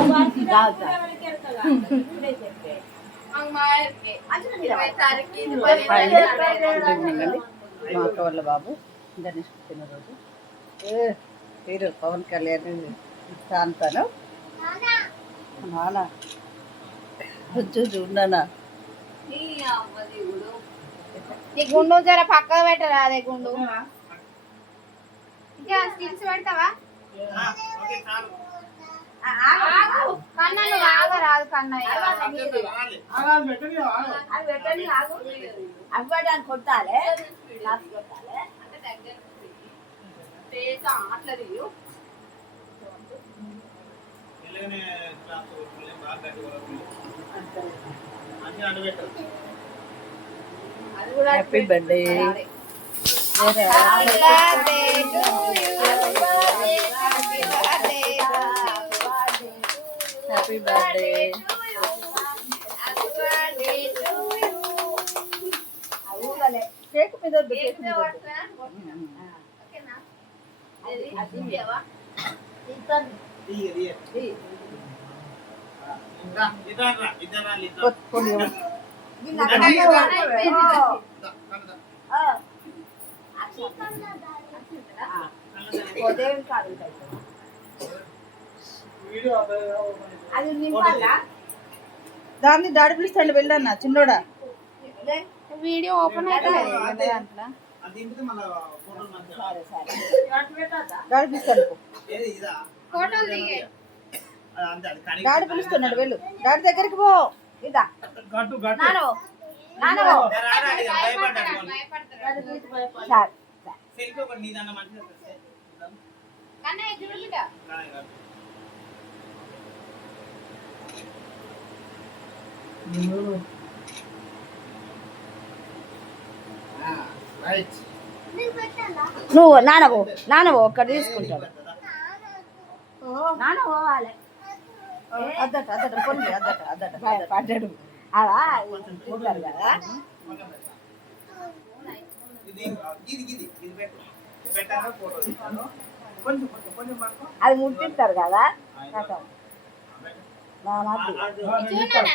మా అక్క వాళ్ళ బాబు గణేష్ పుట్టినరోజు పేరు పవన్ కళ్యాణ్ అంతాను నానా చూడనా గుండు జర పక్కకు పెట్టరా అదే గుండు ఇంకా స్టిల్స్ పెడతావా కన్నను ఆగరాదు కన్నయ్య అవ్వడానికి కొట్టాలి happy birthday happy birthday cake మీద కేక్ మీద దాన్ని డాడీ పిలుస్తాడు వెళ్ళన్నా చిన్నోడా వీడియో ఓపెన్ అయితే డాడీ పిలుస్తాడు ఫోటోలు దిగే డాడీ పిలుస్తున్నాడు వెళ్ళు డాడీ దగ్గరికి పో ఇదా నువ్వు నానవో ఒక్కడ తీసుకుంటాడు నాన్న పోవాలి అద్దట అద్దట కొన్ని అద్దట అద్దట పడ్డాడు అలా ఉంటారు కదా అది ముట్టిస్తారు కదా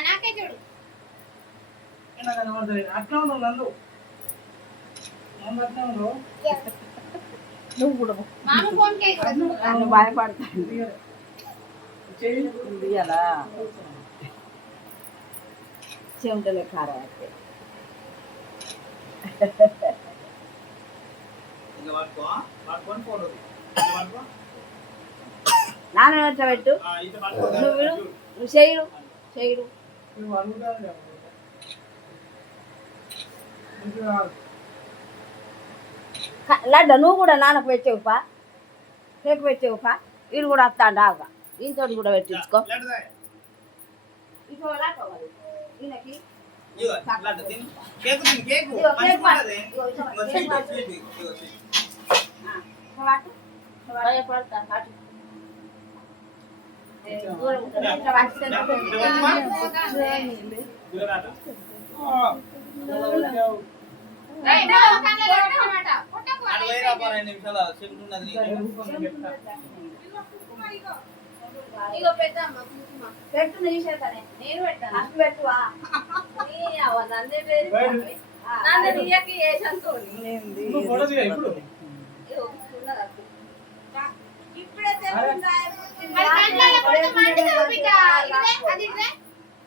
నాకే చూడు నువ్వు కూడా మామ ఫోన్ కేక్ భయపడతాను ఇయ్యాలా చెమటలే కారం అయితే నాన్న పెట్టు నువ్వు చేయడు లడ్డ నువ్వు కూడా నాన్నకు పెట్టేవుపా కేక్ పెట్టేవుపా వీడు కూడా వస్తాడు ఆగా ఇంతో కూడా పెట్టించుకో పెట్టు నీషేతనే నేను పెట్టాను అసలు పెట్టువా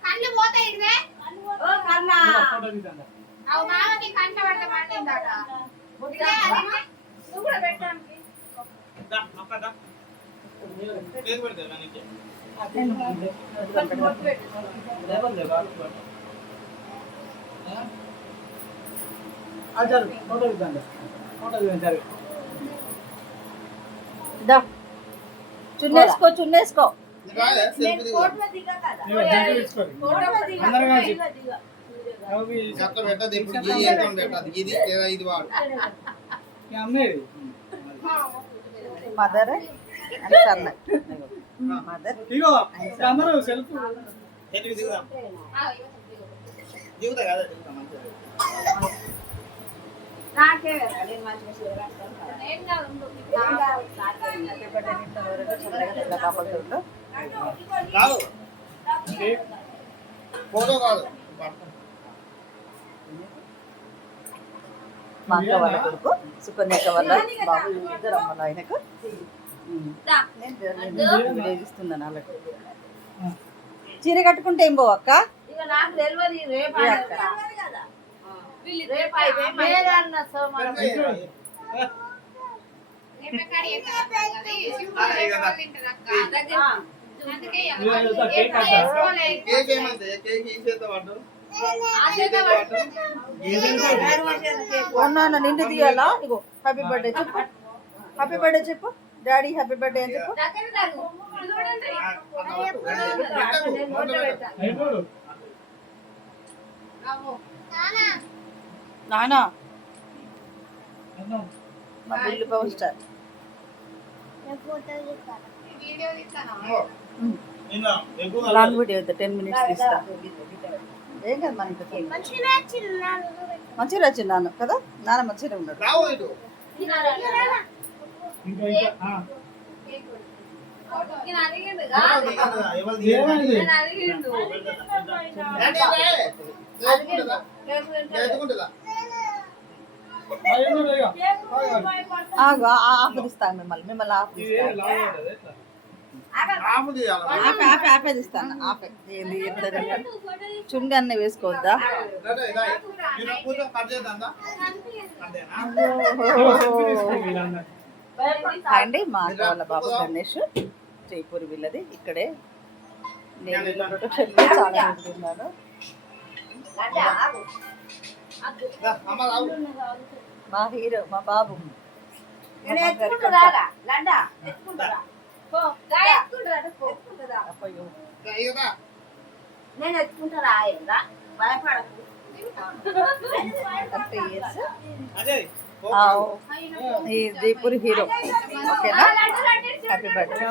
కళ్ళు పోతాయి కన్నా మామకి కంట పడతా పండిందాట నువ్వు కూడా పెట్టడానికి చున్నేసుకో మదర్ అండ్ సన్ మదర్ నాకే పాపలతో కాదు ఫోటో కాదు మా అక్క వాళ్ళ కొడుకు సుకన్య అక్క వాళ్ళ బాబు ఇద్దరు అమ్మలు ఆయనకు నేను వీడియో ఇస్తున్నాను వాళ్ళకి. చీర కట్టుకుంటే ఏం పోవు అక్క? ఇక నాకు తెలియదు రేపు ఏ అక్క? రేపు అయితే మేఘాన్న సోమవారం కేక్ ఏమంటే కేక్ ఈ చేత పడ్డు నాన్న నిండు తీయాలా? ఇగో హ్యాపీ బర్త్డే చెప్పు, హ్యాపీ బర్త్డే చెప్పు, డాడీ హ్యాపీ బర్త్డే అని చెప్పు. నానా మా bill power star. Long video అయితే 10 minutes తీస్తా. ఏం కదా మన ఇంత మంచిగా వచ్చింది నాన్న కదా, నాన్న మంచిగా ఉన్నాడు. రావు ఇటు ఆపదిస్తాను మిమ్మల్ని ఆపేదిస్తాను. చుండి అన్న వేసుకోవద్దా? అండి మా అక్క వాళ్ళ బాబు గణేష్ జైపూరి వీళ్ళది ఇక్కడే. నేను వీళ్ళతో చాలా ఉంటున్నాను. మా హీరో మా బాబు నేను ఎత్తుకుంటారా భయపడకు. 30 years. ఈ జైపూరి హీరో. ఓకేనా? Happy birthday.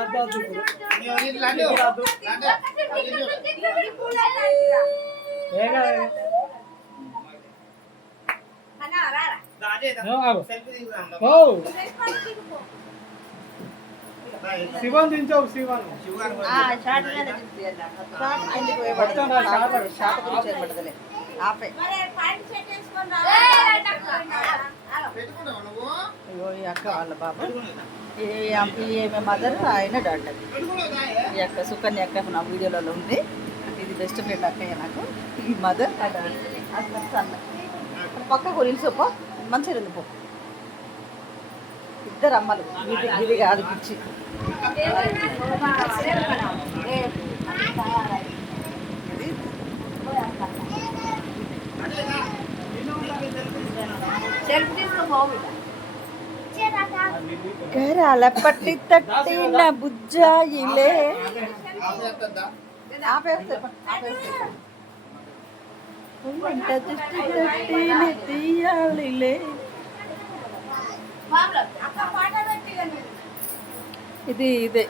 శివన్ దించావు శివన్ ఆపే. ఇగో ఈ అక్క వాళ్ళ బాబు, ఈమె మదర్, ఆయన డాక్టర్. ఈ అక్క సుకన్య అక్క నా వీడియోలలో ఉంది. ఇది బెస్ట్ ఫ్రెండ్ అక్కయ్య నాకు. ఈ మదర్ సన్న పక్కకు నిలిచిపో, మంచిగా ఉంది పో. ఇద్దరు అమ్మలు, ఇది కాదు పిచ్చి. కరాల పట్టి తట్టిన బుజ్జాయిలే. తీయాలిలే. ఇది ఇదే